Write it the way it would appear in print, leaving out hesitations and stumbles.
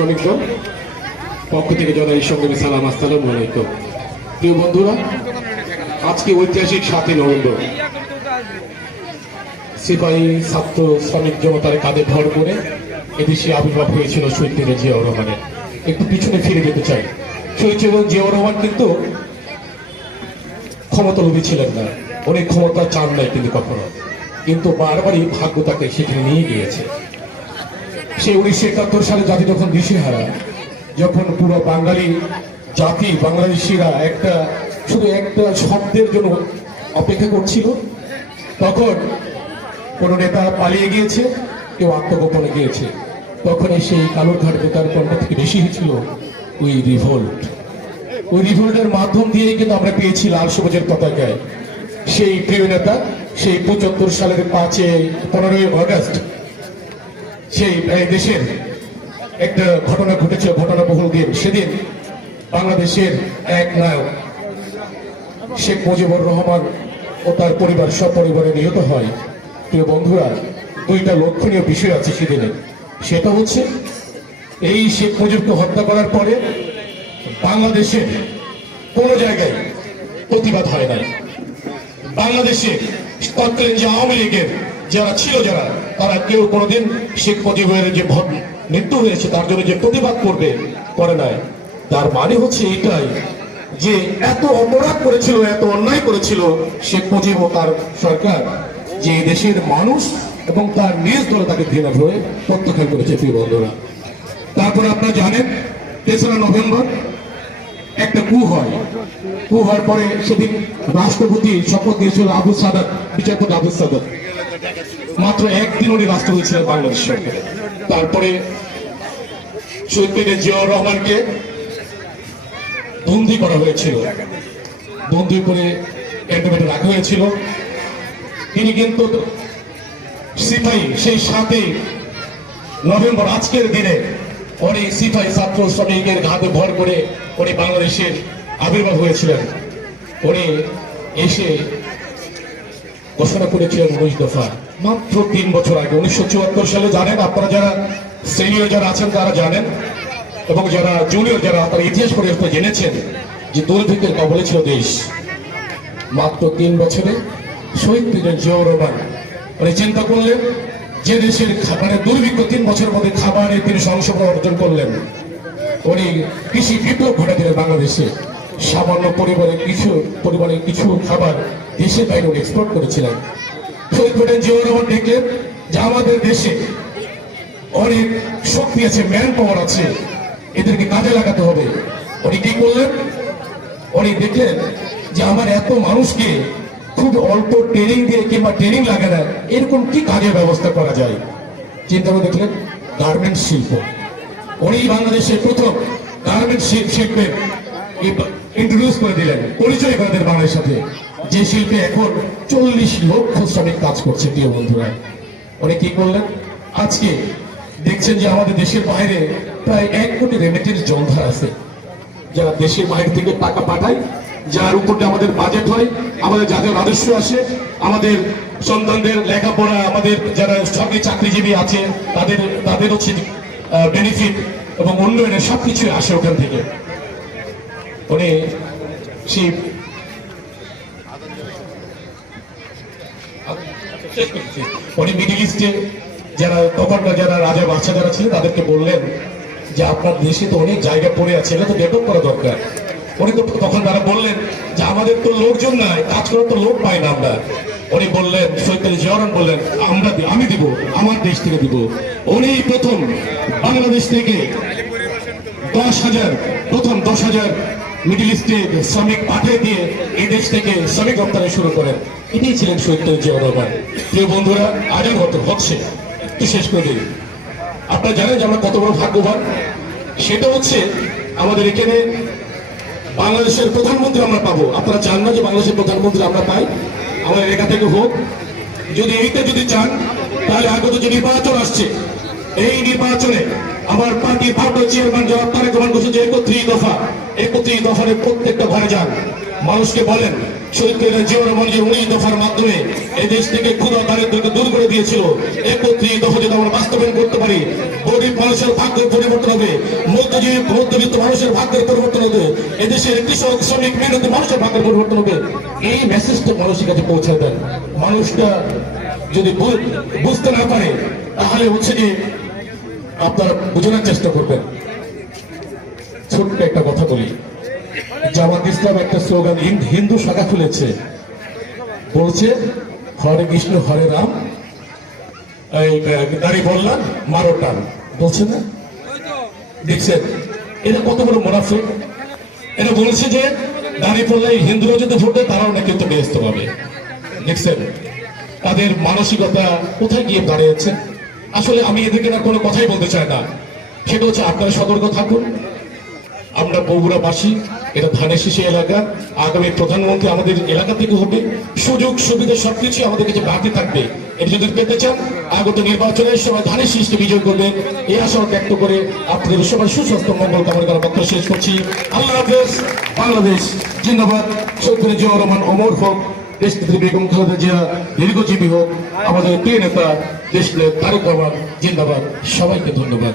শ্রমিক দল পক্ষ থেকে জানাই সংগ্রামী সালাম, আসসালামু আলাইকুম। প্রিয় বন্ধুরা, আজকে ঐতিহাসিক 7ই নভেম্বর সিপাহী ছাত্র শ্রমিক জনতার কাঁধে ভর করে এদেশে আবির্ভাব হয়েছিল শহীদ প্রেসিডেন্ট জিয়াউর রহমানের। একটু পিছনে ফিরে যেতে চাই। শহীদ জিয়াউর রহমান কিন্তু ক্ষমতালোভী ছিলেন না, অনেক ক্ষমতা চান নাই কিন্তু কখনো, কিন্তু বারবারই ভাগ্য তাকে সেখানে নিয়ে গিয়েছে। সে 1971 সালে জাতি যখন দিশেহারা, যখন পুরো বাঙালি জাতি বাংলাদেশিরা শুধু একটা শব্দের জন্য অপেক্ষা করছিল, তখন কোন নেতা পালিয়ে গিয়েছে, কেউ আত্মগোপনে গিয়েছে, তখন সেই কালুরঘাট বেতার কণ্ঠ থেকে বেশি হয়েছিল ওই রিভোল্ট। ওই রিভোল্টের মাধ্যম দিয়েই কিন্তু আমরা পেয়েছি লাল সবুজের পতাকায় সেই প্রিয় নেতা। সেই 75 সালের 15ই আগস্ট সেই দেশের একটা ঘটনা ঘটেছিল, ঘটনাবহুল দিন। সেদিন বাংলাদেশের এক নায়ক শেখ মুজিবুর রহমান ও তার পরিবার সপরিবারে নিহত হয়। প্রিয় বন্ধুরা, দুইটা লক্ষণীয় বিষয় আছে সেদিনে। সেটা হচ্ছে এই শেখ মুজিবকে হত্যা করার পরে বাংলাদেশের কোনো জায়গায় প্রতিবাদ হয় নাই। বাংলাদেশে তৎকালীন যে আওয়ামী লীগের যারা ছিল, তারা কেউ কোনোদিন শেখ মুজিবের যে মৃত্যু হয়েছে তার জন্য যে প্রতিবাদ করে নাই। তার মানে হচ্ছে এটাই যে এত অপরাধ করেছিল, এত অন্যায় করেছিল শেখ মুজিব ও তার সরকার, যে দেশের মানুষ এবং তার নিজ দল তাকে ঘৃণা করে প্রত্যাখ্যান করেছে। প্রিয় বন্ধুরা, তারপরে আপনারা জানেন 3রা নভেম্বর একটা কু হওয়ার পরে সেদিন রাষ্ট্রপতি শপথ দিয়েছিল বিচারপতি আবু সাদাত। মাত্র একদিন উনি রাষ্ট্রপতি ছিলেন বাংলাদেশ সরকারে। তারপরে শহীদ প্রেসিডেন্ট জিয়াউর রহমানকে বন্দী করা হয়েছিল, বন্দী করে ক্যান্টনমেন্টে রাখা হয়েছিল। তিনি কিন্তু সিপাহী সেই 7ই নভেম্বর আজকের দিনে উনি সিপাহী ছাত্র শ্রমিকের ঘাতে ভর করে উনি বাংলাদেশের আবির্ভাব হয়েছিলেন। উনি এসে ঘোষণা করেছিলেন 19 দফা মাত্র 3 বছর আগে, 1974 সালে। জানেন আপনারা, যারা সিনিয়র যারা আছেন তারা জানেন, এবং যারা জুনিয়র যারা তারা ইতিহাস পড়ে জেনেছেন যে দুর্ভিক্ষের কবলে ছিল দেশ। মাত্র 3 বছরে শহীদ প্রেসিডেন্ট জিয়াউর রহমান উনি চিন্তা করলেন যে দেশের দুর্ভিক্ষ 3 বছরের মধ্যে খাবারের তিনি সংসদ অর্জন করলেন। উনি কৃষি বিপ্লব ঘটে দিলেন বাংলাদেশে। সামান্য পরিবারে কিছু খাবার দেশের বাইরে উনি এক্সপোর্ট করেছিলেন। শহীদ প্রেসিডেন্ট জিয়াউর রহমান দেখলেন যে আমাদের দেশে অনেক শক্তি আছে, ম্যান পাওয়ার আছে, এদেরকে কাজে লাগাতে হবে। উনি কি করলেন? উনি দেখলেন যে আমার এত মানুষকে খুব অল্প ট্রেনিং দিয়ে কিংবা ট্রেনিং লাগে না, এরকম কি কাজের ব্যবস্থা করা যায়। চিন্তা করে দেখলেন গার্মেন্টস শিল্প। উনি বাংলাদেশের প্রথম গার্মেন্টস শিল্পের ইন্ট্রোডিউস করে দিলেন, পরিচয় করে দিলেন বাংলাদেশের সাথে, যে শিল্পে এখন 40 লক্ষ শ্রমিক কাজ করছে। প্রিয় বন্ধুরা, উনি কি করলেন? আজকে দেখছেন যে আমাদের দেশের বাইরে প্রায় 1 কোটি রেমিটেন্স যোদ্ধা আছে, যারা দেশের বাইরে থেকে টাকা পাঠায়, যার উপরে আমাদের বাজেট হয়, আমাদের জাতীয় রাজস্ব আসে, আমাদের সন্তানদের লেখাপড়া, আমাদের যারা সরকারি চাকরিজীবী আছে তাদের হচ্ছে বেনিফিট এবং উন্নয়নের সবকিছু আসে ওখান থেকে। উনি মিডিল ইস্টে তখনকার যারা রাজা বাচ্চা যারা ছিলেন তাদেরকে বললেন যে আপনার দেশে তো অনেক জায়গা পড়ে আছে, এটা তো ডেভেলপ করা দরকার। উনি তো তখন তারা বললেন যে আমাদের তো লোকজন নাই, কাজ করার তো লোক পাই না আমরা। উনি বললেন, শহীদ জিয়াউর রহমান বললেন আমি দিব, আমার দেশ থেকে দিব। উনি প্রথম বাংলাদেশ থেকে 10,000 মিডিল ইস্টে শ্রমিক পাঠিয়ে দিয়ে এই দেশ থেকে শ্রমিক রপ্তানি শুরু করেন। এটাই ছিলেন শহীদ জিয়াউর রহমান। প্রিয় বন্ধুরা, আজান হচ্ছে, একটু শেষ করে দিই। আপনারা জানেন যে আমরা কত বড় ভাগ্যবান। সেটা হচ্ছে আমাদের এখানে বাংলাদেশের প্রধানমন্ত্রী আমরা পাবো। আপনারা চান না যে বাংলাদেশের প্রধানমন্ত্রী আমরা পাই? আমাদের এলাকা থেকে হোক। যদি এইটা চান, তাহলে আগত যে নির্বাচন আসছে, এই নির্বাচনে আমার পার্টির ভারপ্রাপ্ত চেয়ারম্যান জনাব তারেক রহমান বলছেন যে 31 দফার প্রত্যেকটা ঘরে যান, মানুষকে বলেন শহীদ প্রেসিডেন্ট জিয়াউর রহমান যে 19 দফার মাধ্যমে এই দেশ থেকে ক্ষুধা দারিদ্রকে দূর করে দিয়েছিল, 31 দফা যদি আমরা বাস্তবায়ন করতে পারি, গরিব মানুষের ভাগ্যের পরিবর্তন হবে, মধ্যবিত্ত মানুষের ভাগ্যের পরিবর্তন হবে, এদেশের কৃষক শ্রমিক মেহনতি মানুষের ভাগ্যের পরিবর্তন হবে। এই মেসেজটা মানুষের কাছে পৌঁছে দেন। মানুষটা যদি বুঝতে না পারে তাহলে হচ্ছে যে আপনারা বোঝানোর চেষ্টা করবেন। ছোট্ট একটা কথা বলি, জামাত ইসলাম একটা স্লোগান হিন্দু শাখা খুলেছে, বলছে হরে কৃষ্ণ হরে রাম, এই দাঁড়িয়ে বললাম মারো টান, বলছে না? দেখছেন এটা কত বড় মুনাফিক। এটা বলছে যে দাঁড়িয়ে পড়লে হিন্দুরা যদি ভোট দেয় তারাও নাকি তো ব্যস্ত পাবে। দেখছেন তাদের মানসিকতা কোথায় গিয়ে দাঁড়িয়েছে। আসলে আমি এদিকে না কোনো কথাই বলতে চাই না, সেটা হচ্ছে আপনারা সতর্ক থাকুন। আমরা বগুড়াবাসী, এটা ধানের শীষে এলাকা, আগামী প্রধানমন্ত্রী আমাদের এলাকা থেকে হবে, সুযোগ সুবিধা সবকিছু আমাদের কাছে বাড়তে থাকবে। এটা যদি পেতে চান আগত নির্বাচনের সময় ধানের শীষকে বিজয় করবেন, এই আশা ব্যক্ত করে আপনাদের সবার সুস্বাস্থ্য মঙ্গল কামনা করার বক্তব্য শেষ করছি। আল্লাহ হাফেজ। বাংলাদেশ জিন্দাবাদ। শহীদ জিয়াউর রহমান অমর হোক, দেশনেত্রী বেগম খালেদা জিয়া দীর্ঘজীবী হোক, আমাদের প্রিয় নেতা দেশনেতা তারেক রহমান জিন্দাবাদ। সবাইকে ধন্যবাদ।